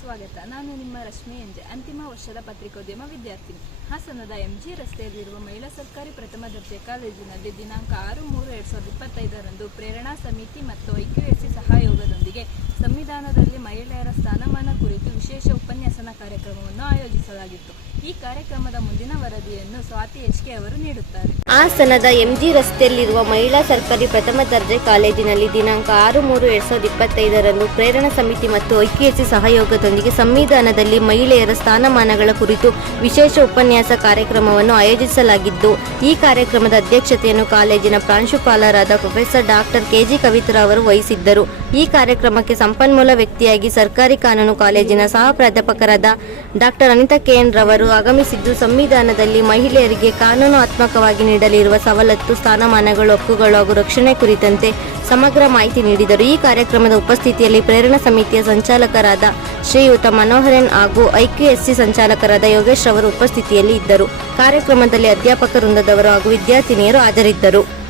ಸ್ವಾಗತ. ನಾನು ನಿಮ್ಮ ರಶ್ಮಿ ಎಂಜೆ ಅಂತಿಮ ವರ್ಷದ ಪತ್ರಿಕೋದ್ಯಮ ವಿದ್ಯಾರ್ಥಿನಿ ಹಾಸನದ ಎಂಜಿ ರಸ್ತೆಯಲ್ಲಿರುವ ಮಹಿಳಾ ಸರ್ಕಾರಿ ಪ್ರಥಮ ದರ್ಜೆ ಕಾಲೇಜಿನಲ್ಲಿ ದಿನಾಂಕ ಆರು ಮೂರು ಎರಡ್ ಸಾವಿರದ ಇಪ್ಪತ್ತೈದರಂದು ಪ್ರೇರಣಾ ಸಮಿತಿ ಮತ್ತು ಐಕ್ಯುಎಸ್ಸಿ ಸಹಯೋಗದೊಂದಿಗೆ ಸಂವಿಧಾನದಲ್ಲಿ ಮಹಿಳೆಯರ ಸ್ಥಾನಮಾನ ಕುರಿತು ವಿಶೇಷ ಕಾರ್ಯಕ್ರಮವನ್ನು ಆಯೋಜಿಸಲಾಗಿತ್ತು. ಈ ಕಾರ್ಯಕ್ರಮದ ಮುಂದಿನ ವರದಿಯನ್ನು ಸ್ವಾತಿ ಎಚ್ ಕೆ ಅವರು ನೀಡುತ್ತಾರೆ. ಹಾಸನದ ಎಂಜಿ ರಸ್ತೆಯಲ್ಲಿರುವ ಮಹಿಳಾ ಸರ್ಕಾರಿ ಪ್ರಥಮ ದರ್ಜೆ ಕಾಲೇಜಿನಲ್ಲಿ ದಿನಾಂಕ ಆರು ಮೂರು ಎರಡ್ ಸಾವಿರದ ಇಪ್ಪತ್ತೈದರಂದು ಪ್ರೇರಣಾ ಸಮಿತಿ ಮತ್ತು ಐಕ್ಯಸಿ ಸಹಯೋಗದೊಂದಿಗೆ ಸಂವಿಧಾನದಲ್ಲಿ ಮಹಿಳೆಯರ ಸ್ಥಾನಮಾನಗಳ ಕುರಿತು ವಿಶೇಷ ಉಪನ್ಯಾಸ ಕಾರ್ಯಕ್ರಮವನ್ನು ಆಯೋಜಿಸಲಾಗಿದ್ದು, ಈ ಕಾರ್ಯಕ್ರಮದ ಅಧ್ಯಕ್ಷತೆಯನ್ನು ಕಾಲೇಜಿನ ಪ್ರಾಂಶುಪಾಲರಾದ ಪ್ರೊಫೆಸರ್ ಡಾಕ್ಟರ್ ಕೆಜಿ ಕವಿತ್ರ ಅವರು ವಹಿಸಿದ್ದರು. ಈ ಕಾರ್ಯಕ್ರಮಕ್ಕೆ ಸಂಪನ್ಮೂಲ ವ್ಯಕ್ತಿಯಾಗಿ ಸರ್ಕಾರಿ ಕಾನೂನು ಕಾಲೇಜಿನ ಸಹ ಪ್ರಾಧ್ಯಾಪಕರಾದ ಡಾಕ್ಟರ್ ಅನಿತಾ ಕೆಎನ್ ರವರು ಆಗಮಿಸಿದ್ದು ಸಂವಿಧಾನದಲ್ಲಿ ಮಹಿಳೆಯರಿಗೆ ಕಾನೂನಾತ್ಮಕವಾಗಿ ನೀಡಲಿರುವ ಸವಲತ್ತು, ಸ್ಥಾನಮಾನಗಳು, ಹಕ್ಕುಗಳು ಹಾಗೂ ರಕ್ಷಣೆ ಕುರಿತಂತೆ ಸಮಗ್ರ ಮಾಹಿತಿ ನೀಡಿದರು. ಈ ಕಾರ್ಯಕ್ರಮದ ಉಪಸ್ಥಿತಿಯಲ್ಲಿ ಪ್ರೇರಣಾ ಸಮಿತಿಯ ಸಂಚಾಲಕರಾದ ಶ್ರೀಯುತ ಮನೋಹರನ್ ಹಾಗೂ ಐಕ್ಯುಎಸ್ಸಿ ಸಂಚಾಲಕರಾದ ಯೋಗೇಶ್ ಅವರು ಉಪಸ್ಥಿತಿಯಲ್ಲಿ ಇದ್ದರು. ಕಾರ್ಯಕ್ರಮದಲ್ಲಿ ಅಧ್ಯಾಪಕ ವೃಂದದವರು ಹಾಗೂ ವಿದ್ಯಾರ್ಥಿನಿಯರು ಹಾಜರಿದ್ದರು.